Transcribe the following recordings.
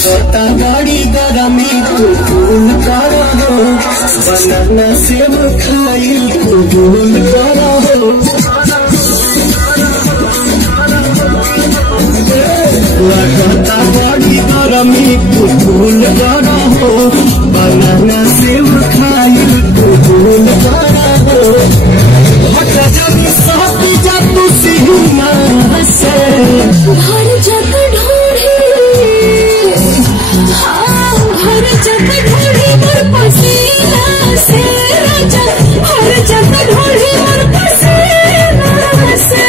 लगता गाड़ी गरमी फूल करा हो, बनाना सेब खाई फूल करा हो। लगता गाड़ी गरमी फूल करा हो, बनाना सेब खाई फूल करा हो। हटा जब साथ जा तू सीमा से भर जग ढूंढी, भर जग ढूंढी मोर पसीना से राजा, भर जग ढूंढी मोर पसीना से।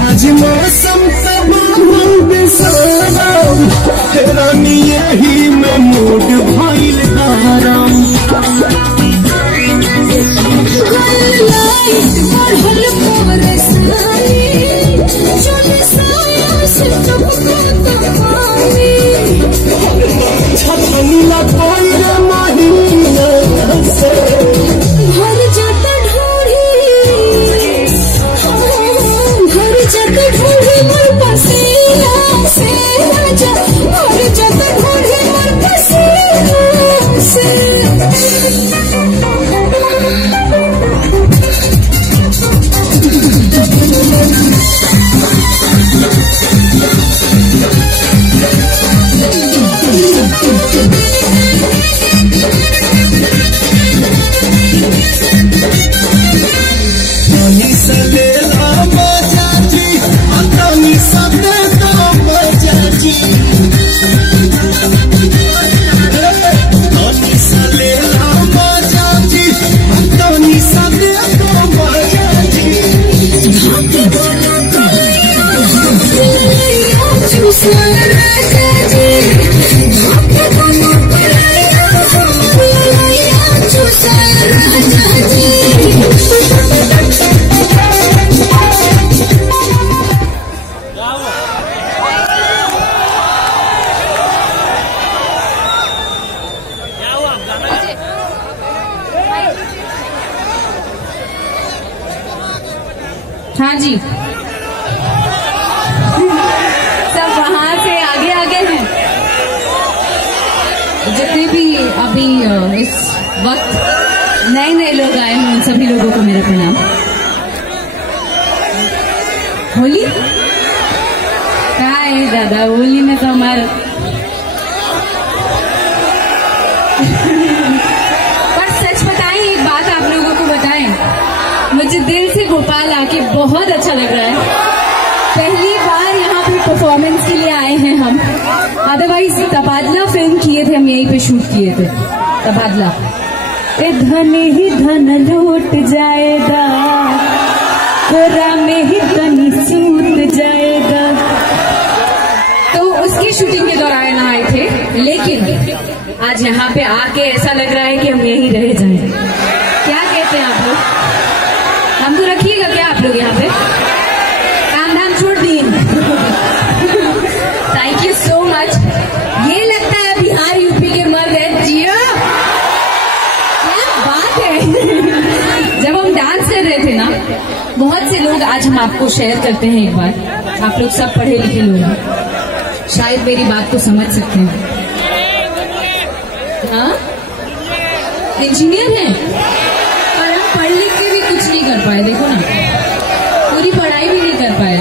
आज मौसम सब रानी यही में मूड भइल आराम। छतनीला कोई महीना से भर जग ढूंढी, भर जग ढूंढी मोर पसीना से राजा, भर जग ढूंढी मोर पसीना से। हाँ जी, सब वहां से आगे आगे हैं। जितने भी अभी इस वक्त नए नए लोग आए हैं उन सभी लोगों को मेरा प्रणाम। होली क्या है दादा, होली में तो हमारा पर सच बताएं, एक बात आप लोगों को बताएं, मुझे दिल से भोपाल आके बहुत अच्छा लग रहा है। पहली बार यहाँ पे परफॉर्मेंस के लिए आए हैं हम। अदरवाइज तबादला फिल्म किए थे हम, यहीं पे शूट किए थे तबादला। ए धन ही धन लूट जाएगा, कोरा में ही धनी सूट जाएगा। तो उसकी शूटिंग के दौरान आए थे, लेकिन आज यहाँ पे आके ऐसा लग रहा है कि हम यहीं रह जाएं। क्या कहते हैं आप लोग? हमको रखिएगा क्या आप लोग यहाँ पे? काम धाम छोड़ दिए। Thank you so much. ये लगता है बिहार यूपी के मर्द है। जियो, क्या बात है। जब हम डांस कर रहे थे ना, बहुत से लोग, आज हम आपको शेयर करते हैं एक बार। आप लोग सब पढ़े लिखे लोग हैं, शायद मेरी बात को समझ सकते हैं। हाँ, इंजीनियर हैं, पर हम पढ़ लिख के भी कुछ नहीं कर पाए। देखो ना, पूरी पढ़ाई भी नहीं कर पाए।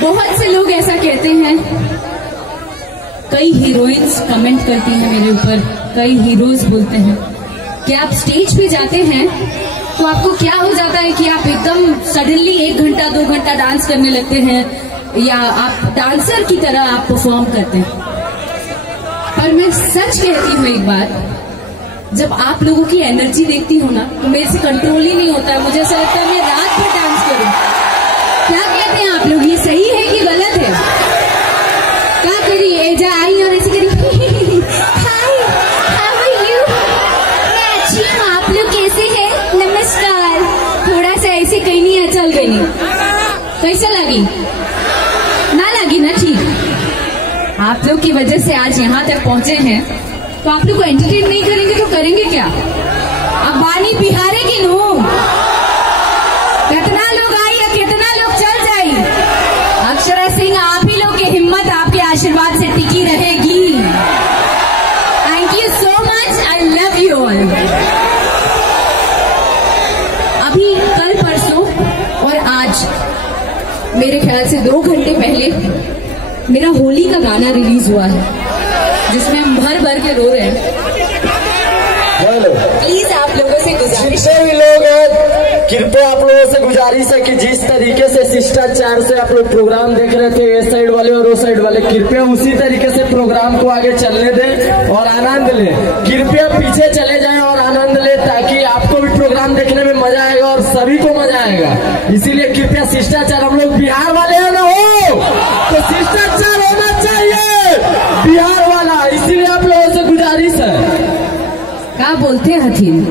बहुत से लोग ऐसा कहते हैं, कई हीरोइंस कमेंट करती हैं मेरे ऊपर, कई हीरोज बोलते हैं कि आप स्टेज पे जाते हैं तो आपको क्या हो जाता है कि आप एकदम सडनली 1 घंटा 2 घंटा डांस करने लगते हैं, या आप डांसर की तरह आप परफॉर्म करते हैं। पर मैं सच कहती हूँ एक बात, जब आप लोगों की एनर्जी देखती हूँ ना, तो मेरे से कंट्रोल ही नहीं होता है। मुझे ऐसा लगता है मैं रात भर डांस करूँ। क्या कहते हैं आप लोग, ये सही है कि गलत है? क्या करिए, जा आई और ऐसे करिए, हाय हाउ आर यू, मैं अच्छी हूँ, आप लोग कैसे हैं? कैसा लगी? ना लगी ना? ठीक, आप लोग की वजह से आज यहाँ तक पहुंचे हैं, तो आप लोग को एंटरटेन नहीं करेंगे तो करेंगे क्या? अब बानी बिहारे की नू कितना लोग आई या कितना लोग चल जाई, अक्षरा सिंह आप ही लोग की हिम्मत आपके आशीर्वाद से टिकी रहेगी। Thank you so much, I love you all. अभी कल परसों और आज मेरे ख्याल से 2 घंटे पहले मेरा होली का गाना रिलीज हुआ है, जिसमें हम भर भर के रो रहे हैं। प्लीज आप लोगों से गुजारिश, जितने भी लोग हैं कृपया आप लोगों से गुजारिश है कि जिस तरीके से शिष्टाचार से आप लोग प्रोग्राम देख रहे थे, इस साइड वाले और उस साइड वाले, कृपया उसी तरीके से प्रोग्राम को आगे चलने दें और आनंद लें। कृपया पीछे चले जाएं और आनंद लें, ताकि आपको भी प्रोग्राम देखने में मजा आएगा और सभी को मजा आएगा। इसीलिए कृपया शिष्टाचार, हम लोग बिहार वाले हैं ना, हो तो शिष्टाचार होना चाहिए बिहार वाला, इसीलिए आप लोगों से गुजारिश है। क्या बोलते हैं हथीन?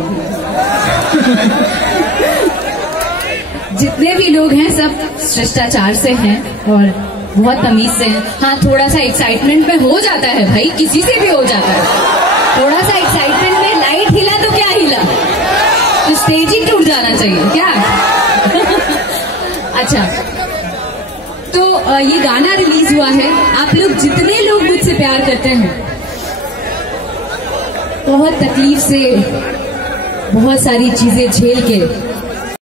जितने भी लोग हैं सब शिष्टाचार से हैं और बहुत तमीज से हैं। हाँ, थोड़ा सा एक्साइटमेंट में हो जाता है भाई, किसी से भी हो जाता है। थोड़ा सा एक्साइटमेंट में लाइट हिला तो क्या हिला, तो स्टेज ही टूट जाना चाहिए क्या? अच्छा, तो ये गाना रिलीज हुआ है। आप लोग जितने लोग मुझसे प्यार करते हैं, बहुत तकलीफ से, बहुत सारी चीजें झेल के